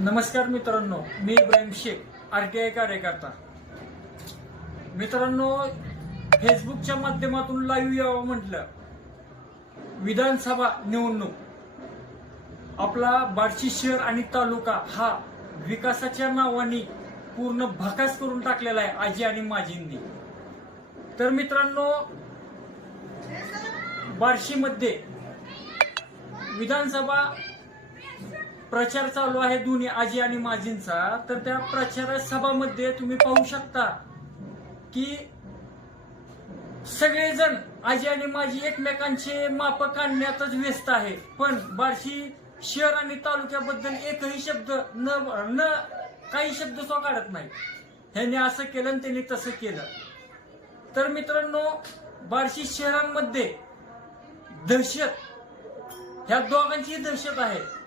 नमस्कार मित्रांनो, मी इब्राहिम शेख आरटीआय कार्यकर्ता. मित्रांनो, फेसबुकच्या माध्यमातून लाईव्ह यावं म्हटलं. विधानसभा निवडणूक आपला बार्शी शहर आणि तालुका हा विकासाच्या नावाने पूर्ण भकास करून टाकलेला आहे आजी आणि माजींनी. तर मित्रांनो, बार्शीमध्ये विधानसभा प्रचार चालू आहे दोन्ही आजी आणि माजींचा. तर त्या प्रचार सभामध्ये तुम्ही पाहू शकता की सगळेजण आजी आणि माजी एकमेकांचे माप काढण्यातच व्यस्त आहे. पण बार्शी शहर आणि तालुक्याबद्दल एकही शब्द न काही शब्द सो काढत नाही. ह्याने असं केलं आणि त्यांनी तसं केलं. तर मित्रांनो, बार्शी शहरांमध्ये दहशत, ह्या दोघांचीही दहशत आहे.